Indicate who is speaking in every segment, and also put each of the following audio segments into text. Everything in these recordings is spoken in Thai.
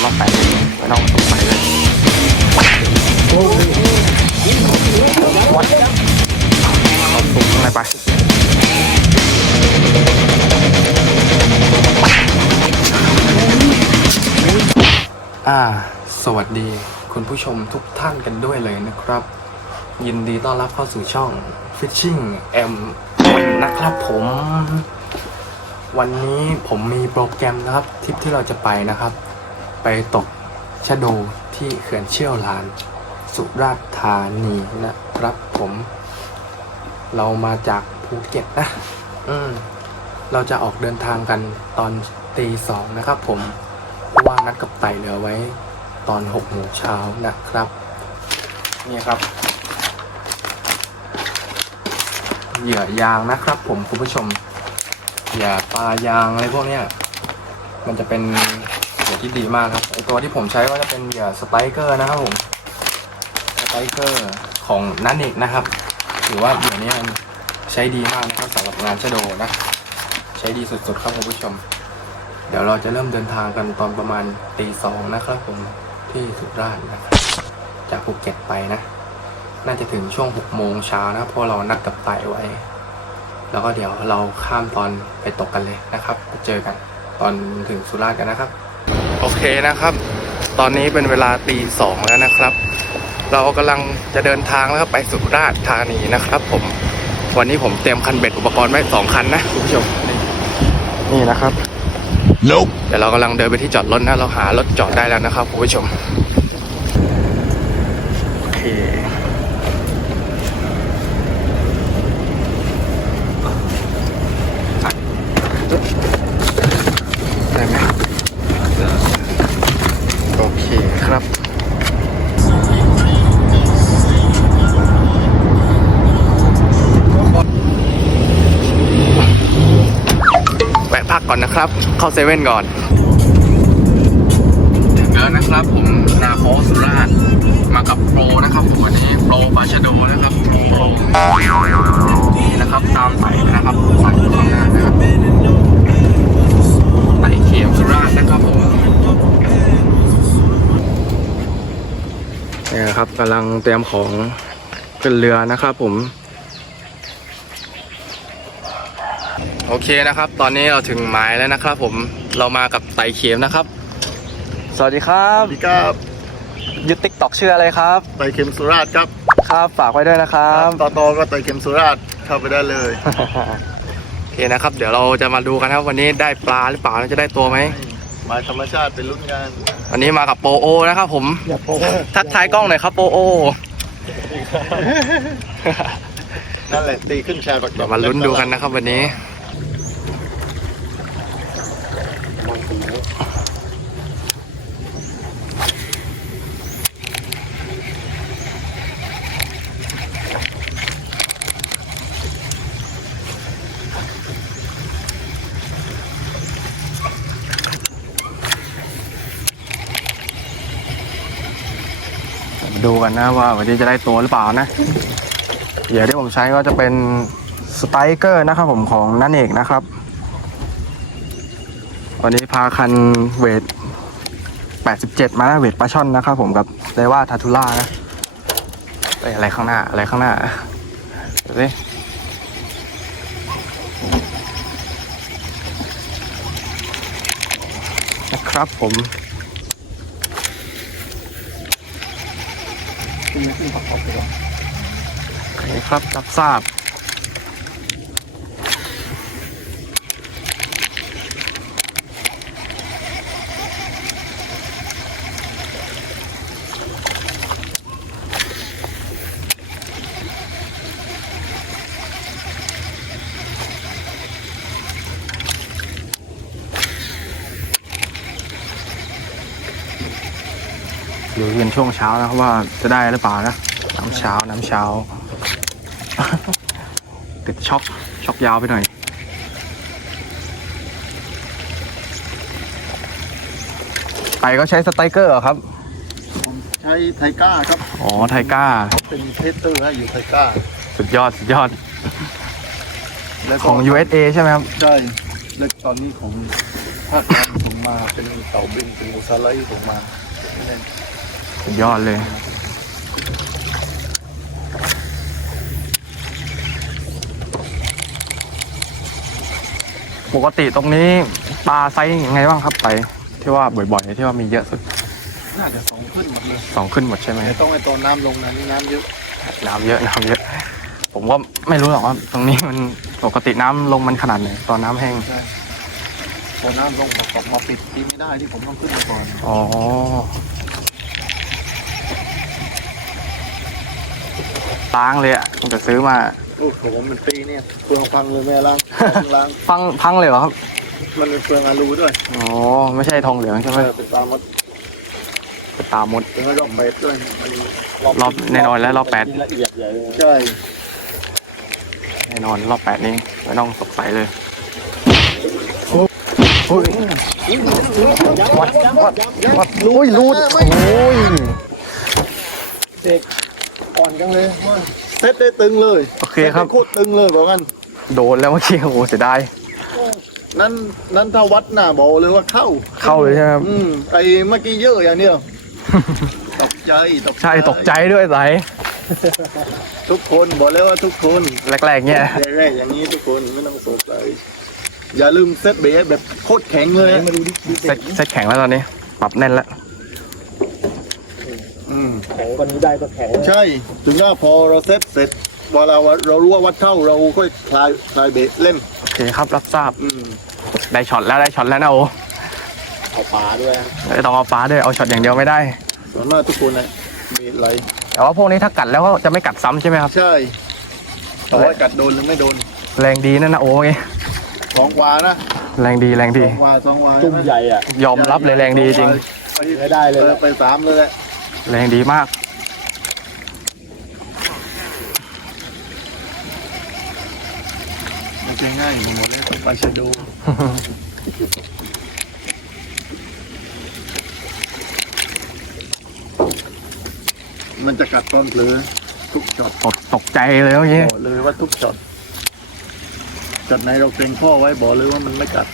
Speaker 1: เราไปเลยไม่ต้องสงสัยเลยวัดเอาสูงอะไรไปอ่า สวัสดีคุณผู้ชมทุกท่านกันด้วยเลยนะครับ ยินดีต้อนรับเข้าสู่ช่อง Fishing M นะครับผม วันนี้ผมมีโปรแกรมนะครับทริปที่เราจะไปนะครับ ไปตกชะโดที่เขื่อนเชี่ยวลาน สุราษฎร์ธานีนะครับผม เรามาจากภูเก็ตนะอืมเราจะออกเดินทางกันตอนตีสองนะครับผมเพราะว่านัดกับไต่เรือไว้ตอนหกโมงเช้านะครับ นี่ครับ เหยื่อยางนะครับผมคุณผู้ชมเหยื่อปลายางอะไรพวกเนี้ยมันจะเป็น อที่ดีมากครับไอตัวที่ผมใช้ก็จะเป็นเหยื่อสไตรเกอร์นะครับผมสไตรเกอร์ของนันเอกนะครับถือว่าเหยื่อนี้มันใช้ดีมากนะครับสำหรับงานชะโดนะ ใช้ดีสุดๆครับคุณผู้ชม เดี๋ยวเราจะเริ่มเดินทางกันตอนประมาณตีสองนะครับผมที่สุราษฎร์นะครับจากภูเก็ตไปนะ น่าจะถึงช่วงหกโมงเช้านะเพราะเรานัดกับไต่ไว้ แล้วก็เดี๋ยวเราข้ามตอนไปตกกันเลยนะครับไปเจอกันตอนถึงสุราษฎร์กันนะครับ โอเคนะครับ ตอนนี้เป็นเวลาตีสองแล้วนะครับ เรากำลังจะเดินทางแล้วก็ไปสุราษฎร์ธานีนะครับ ผม วันนี้ผมเตรียมคันเบ็ดอุปกรณ์ไว้สองคันนะคุณผู้ชมนี่นี่นะครับ
Speaker 2: Nope.
Speaker 1: เดี๋ยวเรากำลังเดินไปที่จอดรถนะ เราหารถจอดได้แล้วนะครับคุณผู้ชมโอเค กก่อนนะครับ เข้าเซเว่นก่อน ถึงแล้วนะครับผมนาโคสุราษฎร์มากับโปรนะครับผมวันนี้โปรบาชาโดนะครับโปรนี่นะครับตามใส่นะครับใส่ข้างหน้านะครับไต่เขียวสุราษฎร์นะครับผมนี่นะครับกำลังเตรียมของขึ้นเรือนะครับผม โอเคนะครับ ตอนนี้เราถึงหมายแล้วนะครับผมเรามากับไต่เข็มนะครับ สวัสดีครับ
Speaker 2: สวัสดีครับ
Speaker 1: ยึดติ๊กตอกชื่ออะไรครับ
Speaker 2: ไต่เข็มสุราษฎร์ครับ
Speaker 1: ครับฝากไว้ด้วยนะครับ
Speaker 2: ต่อตอก็ไต่เข็มสุราษฎร์เข้าไปได้เลย
Speaker 1: โอเคนะครับ เดี๋ยวเราจะมาดูกันครับวันนี้ได้ปลาหรือเปล่าจะได้ตัวไหม
Speaker 2: หมายธรรมชาติเป็นรุ่นงาน
Speaker 1: วันนี้มากับโปโอนะครับ ผม
Speaker 2: อย่าโป้
Speaker 1: ทักทายกล้องหน่อยครับโปโอ
Speaker 2: นั่นแหละตีขึ้นแชร์บักด
Speaker 1: เดี๋
Speaker 2: อยก
Speaker 1: วมาลุ้นดูกันนะครับวันนี้ ดูกันนะว่าวันนี้จะได้ตัวหรือเปล่านะเหยื่อที่ผมใช้ก็จะเป็นสไตรเกอร์นะครับผมของนั่นเอกนะครับ วันนี้พาคันเวท 87 มานะเวทปลาช่อนนะครับผมกับเรว่าทาทูล่านะอะไรข้างหน้าอะไรข้างหน้าเดี๋ยวสินะครับผม คครับรับทราบ ดูกันช่วงเช้านะครับว่าจะได้หรือเปล่านะน้ำเช้าน้ำเช้า ติดช็อกช็อกยาวไปหน่อยไปก็ใช้สไตรเกอร์เหรอครับ
Speaker 2: ใช้ไทก้าครับ
Speaker 1: อ๋อไทก้า
Speaker 2: เป็นเทสเตอร์ให้อยู่ไทก้า
Speaker 1: สุดยอด สุดยอด
Speaker 2: แล้วก็
Speaker 1: ของ USA ใช่ไหมครับ
Speaker 2: ใช่ และตอนนี้ของภาคกลางของมาเป็นเต่าบินเป็นมูสไลด์ผมมาเล่น
Speaker 1: สุดยอดเลยปกติตรงนี้ปลาไซส์ยังไงบ้างครับไป ที่ว่าบ่อยๆที่ว่ามีเยอะสุด
Speaker 2: น่าจะสองขึ้นหมดเลย
Speaker 1: สองขึ้นหมดใช่ไหม
Speaker 2: ไม่ต้องไอ้ตอนน้ำลงนะนี่น้ำเยอะ
Speaker 1: น้ำเยอะน้ำเยอะ ผมก็ไม่รู้หรอกว่า ตรงนี้มันปกติน้ำลงมันขนาดไหนตอนน้ำแห้ง
Speaker 2: ใช่พอน้ำลงประกอบมาปิดที่ไม่ได้ที่ผมต้องขึ้นมาก่อน
Speaker 1: อ๋อ ล้างเลยอะตั้งแต่ซื้อมา
Speaker 2: โอ้โหมันปีเนี่ยเปลืองฟังเลยแม่ล้างล้าง
Speaker 1: พังพังเลยเหรอครับ
Speaker 2: มันเป็นเปลืองอาลูด้วย
Speaker 1: อ๋อไม่ใช่ทองเหลืองใช่ไหม
Speaker 2: เออเป็นตามมด
Speaker 1: เป็นตามด
Speaker 2: เป็นรอบแปดด้วยอันนี้
Speaker 1: รอบแน่นอนแล้วรอบแปด
Speaker 2: ละเอียดใหญ่ใช่
Speaker 1: แน่นอนรอบแปดนี้ไม่ต้องสงสัยเลยโอ้ยวัดวัดวัดลุยรูดโอ้ย
Speaker 2: เด็ก อ่อนจังเลยว่าเซตได้ตึงเลย
Speaker 1: โอเคครับ
Speaker 2: ซ็ตได้โคตรตึงเลยบอกกัน
Speaker 1: โดนแล้วเมื่อกี้โอ้โหเสียดาย
Speaker 2: นั้นนั้นถ้าวัดหน้าบอกเลยว่าเข้า
Speaker 1: เข้าเลยใช่ไหมครับ
Speaker 2: อืมไอ้เมื่อกี้เยอะอย่างเดียวตกใจตก
Speaker 1: ใช่ตกใจด้วยไหล
Speaker 2: ทุกคนบอกเลยว่าทุกคน
Speaker 1: แรกๆเนี่ย
Speaker 2: แรกๆอย่างนี้ทุกคนไม่ต้องสงสัยอย่าลืมเซตเบสแบบโคตรแข็งเลยมาดูดิ
Speaker 1: เซ็ตเซ็ตแข็งแล้วตอนนี้ ปรับแน่นแล้ว
Speaker 2: อื ม
Speaker 3: แข็งกว่านี้ได้ก็แข็ง
Speaker 2: ใช่ ถึงว่าพอเราเซตเสร็จเวลาเรารู้ว่าวัดเท่าเราก็คลายคลายเบสเล่น
Speaker 1: โอเคครับรับทราบ
Speaker 2: อืม
Speaker 1: ได้ช็อตแล้วได้ช็อตแล้วนะโอ้
Speaker 3: เอาปลาด้วย
Speaker 1: ไม่ต้องเอาฟ้าด้วยเอาช็อตอย่างเดียวไม่ได้
Speaker 2: ส่วนมากทุกคนนะมีอะไร
Speaker 1: แต่ว่าพวกนี้ถ้ากัดแล้วก็จะไม่กัดซ้ำใช่ไหมครับ
Speaker 2: ใช่แต่ว่ากัดโดนหรือไม่โดน
Speaker 1: แรงดีนั่นนะโอ้ย
Speaker 2: สองวานะ
Speaker 1: แรงดีแรง
Speaker 2: ส
Speaker 1: ดี
Speaker 2: องวาสองวา
Speaker 3: จุ่มใหญ่อะ
Speaker 1: ยอมรับเลยแรงดีจริง
Speaker 3: ไม่ได้เลย
Speaker 2: ออไปสามเลยแหละ
Speaker 1: แรงดีมาก
Speaker 2: มันจะง่ายหมดเลยปลาชะโดมันจะกัดตอนเผลอทุกช็อต
Speaker 1: ตกตกใจเลยเมื่อกี้
Speaker 2: บอกเลยว่าทุกช็อตจัดไหนเราเกรงพ่อไว้บอกเลยว่ามันไม่กัด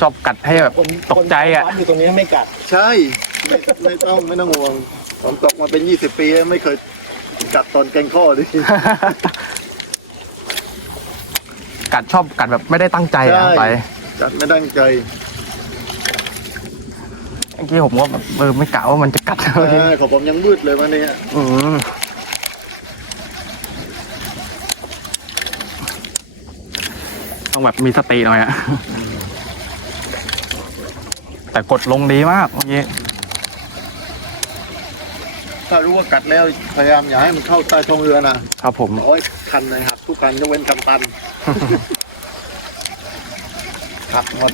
Speaker 1: ชอบกัดให้แบบตกใจอะ
Speaker 3: คนอยู่ตรงนี้ไม่กัด
Speaker 2: ใช่ไม่ไม่ต้องไม่ต้องห่วงผมตกมาเป็นยี่สิบปีแล้วไม่เคยกัดตอนแกงข้อดิ
Speaker 1: กัดชอบกัดแบบไม่ได้ตั้งใจอะ
Speaker 2: ใช่
Speaker 1: ไป
Speaker 2: กัดไม่ตั้งใจ
Speaker 1: เมื่อกี้ผมก็แบบเออไม่กะว่ามันจะกัด
Speaker 2: ใช่ของผมยังมืดเลยวันนี้
Speaker 1: อืม ต้องแบบมีสติหน่อยอะแต่กดลงดีมากเมื่อกี้
Speaker 2: ถ้ารู้ว่ากัดแล้วพยายามอย่าให้มันเข้าใต้ท้องเรือนะครับ
Speaker 1: ผม
Speaker 2: โอ้ยคันเลยหักทุกคันยกเว้นกำตันหักหมด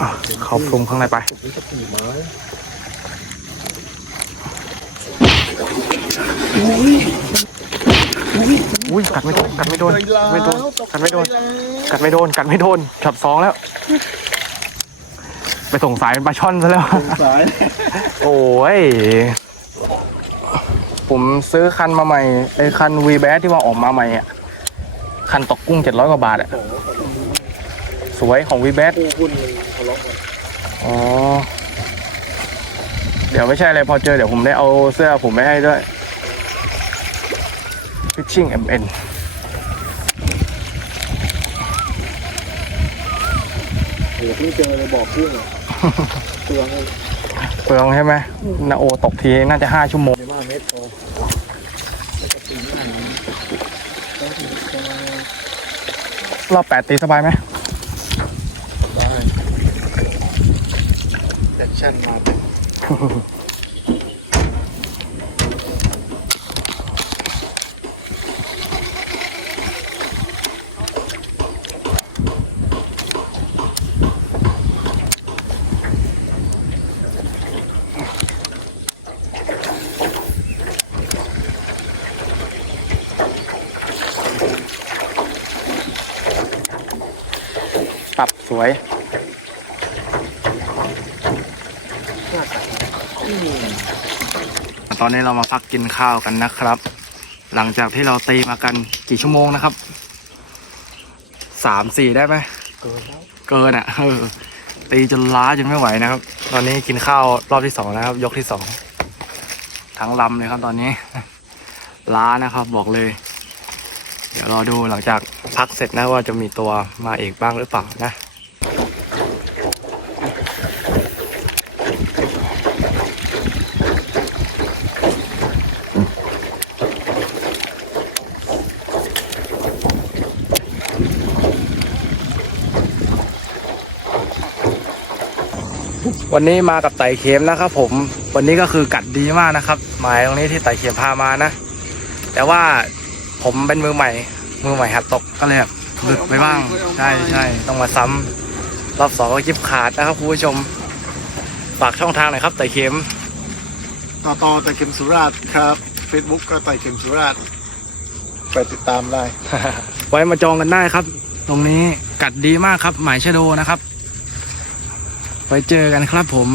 Speaker 1: อะเข้าพรุมข้างในไป อุ้ยกัดไม่โดนกัดไม่โดนกัดไม่โดนกัดไม่โดนกัดไม่โดนกัดไม่โดนช็อตสองแล้ว ไปส่งสายเป็นปลาช่อนซะแล้ว
Speaker 2: สาย
Speaker 1: โอ้ยผมซื้อคันมาใหม่ไอ้คันวีแบที่ว่าออกมาใหม่อะคันตกกุ้งเจ็ดร้อยกว่าบาทอะสวยของวีแบ
Speaker 2: คู่คุณมันทะเลาะกัน
Speaker 1: อ๋อ เดี๋ยวไม่ใช่อะไรพอเจอเดี๋ยวผมได้เอาเสื้อผมไปให้ด้วย Fishing MN
Speaker 2: เดี๋ยวเพิ่งเจอเลยบอกเพื่อนเหรอเปลืองเลย
Speaker 1: เปลืองใช่ไหมนาโอตกทีน่าจะห้าชั่วโมง
Speaker 2: เดี๋ยวมาเม็ดพอแล้วก็ตีหน้าอย่างนี้ต้องตีก็
Speaker 1: รอบแปดตีสบายไหม
Speaker 2: ได้แอคชั่นมาเป็น
Speaker 1: ปรับสวยตอนนี้เรามาพักกินข้าวกันนะครับ หลังจากที่เราตีมากันกี่ชั่วโมงนะครับสามสี่ได้ไหม
Speaker 3: เกิน
Speaker 1: เกินอะเออตีจนล้าจนไม่ไหวนะครับ ตอนนี้กินข้าวรอบที่สองแล้วครับ ยกที่สองทั้งลำเลยครับตอนนี้ ล้านะครับบอกเลย เดี๋ยวรอดูหลังจากพักเสร็จนะว่าจะมีตัวมาอีกบ้างหรือเปล่านะวันนี้มากับไต่เข็มนะครับผม วันนี้ก็คือกัดดีมากนะครับ หมายตรงนี้ที่ไต่เข็มพามานะ แต่ว่า ผมเป็นมือใหม่ มือใหม่หัดตกก็เลยแบบหลุดไปบ้าง ใช่ใช่ต้องมาซ้ำรอบสองก็ยิบขาดนะครับคุณผู้ชมฝากช่องทางหน่อยครับไต่เข็ม
Speaker 2: ต่อต่อไต่เข็มสุราษฎร์ครับ Facebook ก็ไต่เข็มสุราษฎร์ไปติดตามได้
Speaker 1: ไว้มาจองกันได้ครับ ตรงนี้กัดดีมากครับ หมายชะโดนะครับ ไว้เจอกันครับผม